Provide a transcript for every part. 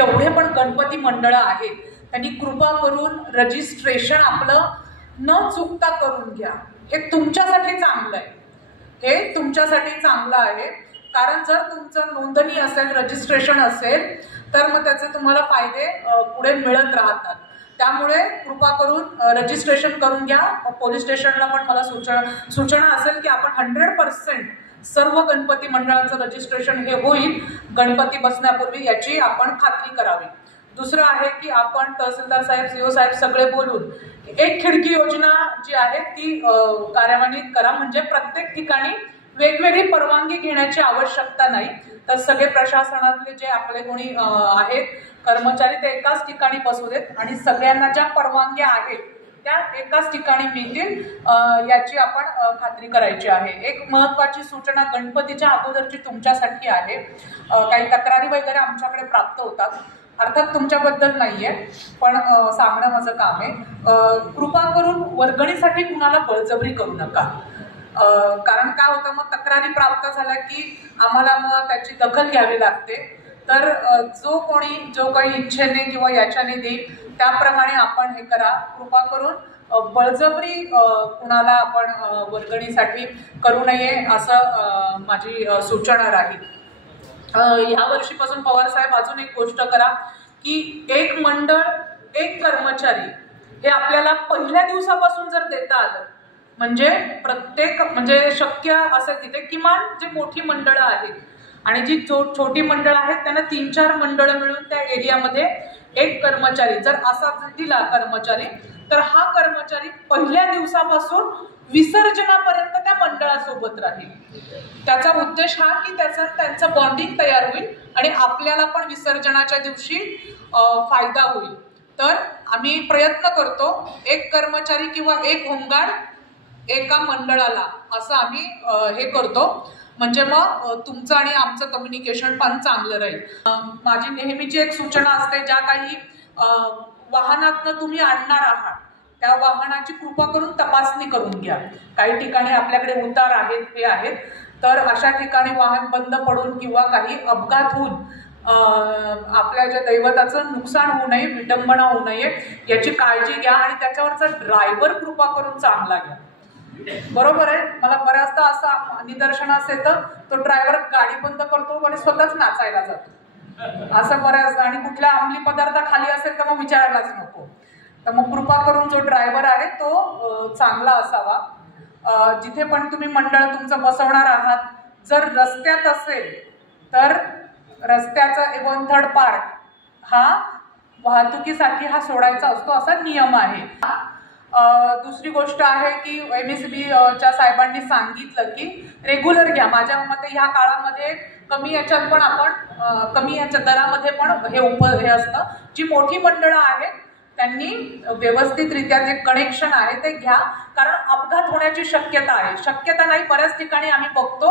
जेवढे पण गणपती मंडळ आहेत त्यांनी कृपा करून रजिस्ट्रेशन आपलं न चुकता करून घ्या। हे तुमच्यासाठी चांगलं आहे, हे तुमच्यासाठी चांगलं आहे। कारण जर तुमचं नोंदणी असेल, रजिस्ट्रेशन असेल, तर मग त्याचे तुम्हाला फायदे पुढे मिळत राहतात। त्यामुळे कृपा करून रजिस्ट्रेशन करून घ्या। पोलीस स्टेशनला पण मला सूचना असेल की आपण 100% सर्व गणपती मंडळांचं रजिस्ट्रेशन हे होईल गणपती बसण्यापूर्वी, याची आपण खात्री करावी। दुसरं आहे की आपण तहसीलदार साहेब, सीओ साहेब सगळे बोलून एक खिडकी योजना जी आहे ती कार्यान्वित करा। म्हणजे प्रत्येक ठिकाणी वेगवेगळी परवानगी घेण्याची आवश्यकता नाही, तर सगळे प्रशासनातले जे आपले कोणी आहेत कर्मचारी ते एकाच ठिकाणी बसू देत आणि सगळ्यांना ज्या परवानग्या आहेत त्या एकाच ठिकाणी मिळतील याची आपण खात्री करायची आहे। एक महत्त्वाची सूचना गणपतीच्या अगोदरची तुमच्यासाठी आहे। काही तक्रारी वगैरे आमच्याकडे प्राप्त होतात, अर्थात तुमच्याबद्दल नाहीये पण सांगणं माझं काम आहे। कृपा करून वर्गणीसाठी कुणाला बळजबरी करू नका। कारण काय होतं, मग तक्रारी प्राप्त झाल्या की आम्हाला मग त्याची दखल घ्यावी लागते। तर जो काही इच्छेने किंवा याच्याने देईल त्याप्रमाणे आपण हे करा। कृपा करून बळजबरी कुणाला आपण वर्गणीसाठी करू नये असं माझी सूचना राहील। या वर्षीपासून पवार साहेब अजून एक गोष्ट करा की एक मंडळ एक कर्मचारी हे आपल्याला पहिल्या दिवसापासून जर देता आलं, म्हणजे प्रत्येक म्हणजे शक्य असेल तिथे किमान जे मोठी मंडळं आहेत आणि जी छोटी मंडळं आहेत त्यांना 3-4 मंडळं मिळून त्या एरियामध्ये एक कर्मचारी जर असा दिला कर्मचारी, तर हा कर्मचारी पहिल्या दिवसापासून विसर्जनापर्यंत त्या मंडळासोबत राहील। त्याचा उद्देश हा की त्यांचं बॉन्डिंग तयार होईल आणि आपल्याला पण विसर्जनाच्या दिवशी फायदा होईल। तर आम्ही प्रयत्न करतो एक कर्मचारी किंवा एक होमगार्ड एका मंडळाला असं आम्ही हे करतो, म्हणजे मग तुमचं आणि आमचं कम्युनिकेशन पण चांगलं राहील। माझी नेहमीची एक सूचना असते, ज्या काही वाहनातनं तुम्ही आणणार आहात त्या वाहनाची कृपा करून तपासणी करून घ्या। काही ठिकाणी आपल्याकडे उतार आहेत, हे आहेत, तर अशा ठिकाणी वाहन बंद पडून किंवा काही अपघात होऊन आपल्या ज्या दैवताचं नुकसान होऊ नये, विटंबना होऊ नये याची काळजी घ्या आणि त्याच्यावरचा ड्रायव्हर कृपा करून चांगला घ्या। बरोबर आहे, मला बऱ्याचदा असं निदर्शनास येतं तो ड्रायव्हर गाडी बंद करतो आणि स्वतःच नाचायला जातो, असं बऱ्याचदा, आणि कुठल्या अंमली पदार्थ खाली असेल तर मग विचारायलाच नको। तर मग कृपा करून जो ड्रायव्हर आहे तो चांगला असावा। जिथे पण तुम्ही मंडळ तुमचं बसवणार आहात, जर रस्त्यात असेल तर रस्त्याचा 1/3 पार्ट हा वाहतुकीसाठी हा सोडायचा असतो, असा नियम आहे। दुसरी गोष्ट आहे की MSBच्या साहेबांनी सांगितलं की रेग्युलर घ्या। माझ्या मते ह्या काळामध्ये कमी याच्यात पण आपण कमी याच्या दरामध्ये पण हे असतं। जी मोठी मंडळं आहेत त्यांनी व्यवस्थितरित्या जे कनेक्शन आहे ते घ्या, कारण अपघात होण्याची शक्यता आहे। शक्यता नाही, बऱ्याच ठिकाणी आम्ही बघतो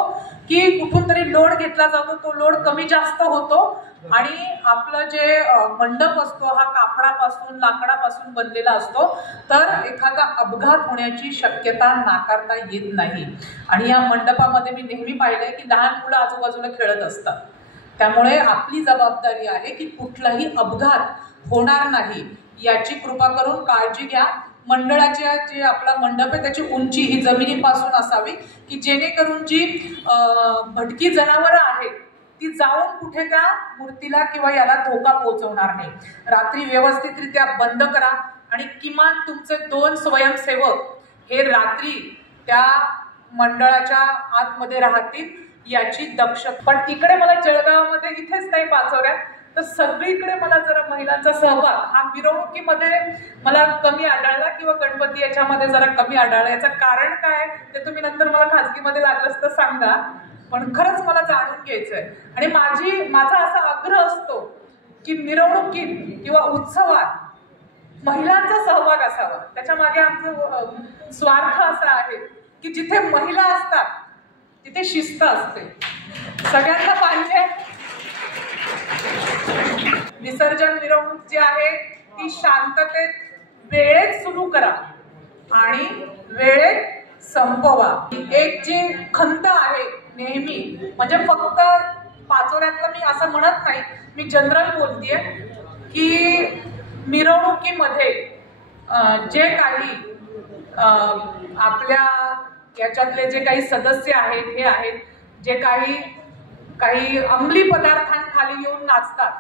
की कुठून तरी लोड घेतला जातो, तो लोड कमी जास्त होतो आणि आपलं जे मंडप असतो हा कापडापासून लाकडापासून बनलेला असतो, तर एखादा अपघात होण्याची शक्यता नाकारता येत नाही। आणि या मंडपामध्ये मी नेहमी पाहिलंय की लहान मुलं आजूबाजूला खेळत असतात, त्यामुळे आपली जबाबदारी आहे की कुठलाही अपघात होणार नाही याची कृपा करून काळजी घ्या। मंडळाच्या जे आपला मंडप आहे त्याची उंची ही जमिनीपासून असावी की जेणेकरून जी भटकी जनावरं आहेत ती जाऊन कुठे त्या मूर्तीला किंवा याला धोका पोहोचवणार नाही। रात्री व्यवस्थितरित्या बंद करा आणि किमान तुमचे 2 स्वयंसेवक हे रात्री त्या मंडळाच्या आतमध्ये राहतील याची दक्षता। पण इकडे मला जळगावमध्ये इथेच नाही पाचवऱ्यात, तर सगळीकडे मला जरा महिलांचा सहभाग हा मिरवणुकीमध्ये मला कमी आढळला किंवा गणपती याच्यामध्ये जरा कमी आढळला। याचं कारण काय ते तुम्ही नंतर मला खाजगीमध्ये लागलंच तर सांगा, पण खरंच मला जाणून घ्यायचंय। आणि माझा असा आग्रह असतो की मिरवणुकीत किंवा उत्सवात महिलांचा सहभाग असावा। त्याच्या मागे आमचं स्वार्थ असा आहे की जिथे महिला असतात तिथे शिस्त असते। सगळ्यांना पाहिजे विसर्जन मिरवणूक जी आहे ती शांततेत वेळेत सुरू करा आणि वेळेत संपवा। एक जी खंत आहे नेहमी म्हणजे फक्त पाचोऱ्यातलं मी असं म्हणत नाही, मी जनरल बोलतेय की मिरवणुकीमध्ये जे काही आपल्या याच्यातले जे काही सदस्य आहेत हे आहेत, जे काही अंमली पदार्थांखाली येऊन नाचतात,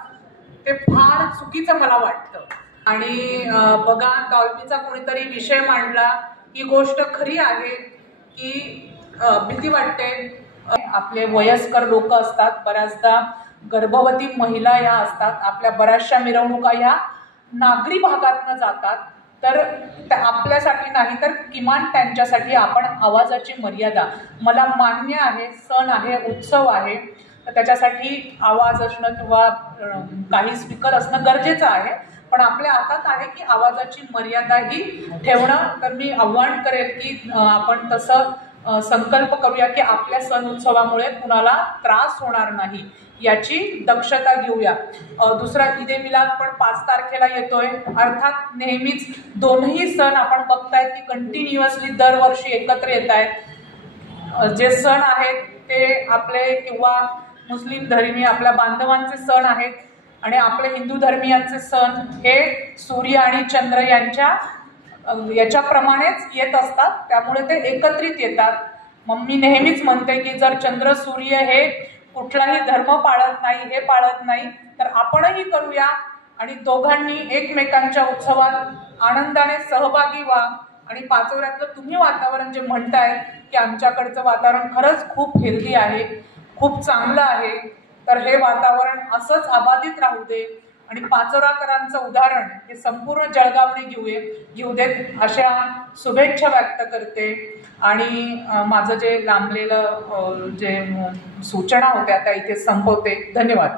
ते फार चुकीचं मला वाटतं. आणि बघा, डॉल्बीचा कोणीतरी विषय मांडला, ही गोष्ट खरी आहे की भीती वाटते. आपले वयस्कर लोक असतात, बऱ्याचदा गर्भवती महिला या असतात, आपल्या बऱ्याचशा मिरवणुका ह्या नागरी भागातनं जातात. तर आपल्यासाठी नाही तर किमान त्यांच्यासाठी आपण आवाजाची मर्यादा, मला मान्य आहे सण आहे उत्सव आहे तर त्याच्यासाठी आवाज असणं किंवा काही स्पीकर असणं गरजेचं आहे, पण आपल्या हातात आहे की आवाजाची मर्यादा ही ठेवणं. तर मी आव्हान करेल की आपण तसं संकल्प करूया की आपल्या सण उत्सवामुळे कुणाला त्रास होणार नाही याची दक्षता घेऊया. दुसरा ईदे मिलाद पण 5 तारखेला येतोय. अर्थात नेहमीच दोन्ही सण आपण बघतायत की कंटिन्युअसली दरवर्षी एकत्र येत आहेत. जे सण आहेत ते आपले किंवा मुस्लिम धर्मीय आपल्या बांधवांचे सण आहेत आणि आपले हिंदू धर्मीयांचे सण हे सूर्य आणि चंद्र याच्याप्रमाणेच येत असतात, त्यामुळे ते एकत्रित येतात. मग मी नेहमीच म्हणते की जर चंद्र सूर्य हे कुठलाही धर्म पाळत नाही, हे पाळत नाही, तर आपणही करूया आणि दोघांनी एकमेकांच्या उत्सवात आनंदाने सहभागी व्हा. आणि पाचोऱ्यातलं तुम्ही वातावरण जे म्हणताय की आमच्याकडचं वातावरण खरंच खूप हेल्दी आहे, खूप चांगलं आहे, तर हे वातावरण असंच अबाधित राहू दे आणि पाचोराकरांचं उदाहरण हे संपूर्ण जळगावने घेऊ देत अशा शुभेच्छा व्यक्त करते. आणि माझं जे लांबलेलं जे सूचना होत्या त्या इथे संपवते. धन्यवाद.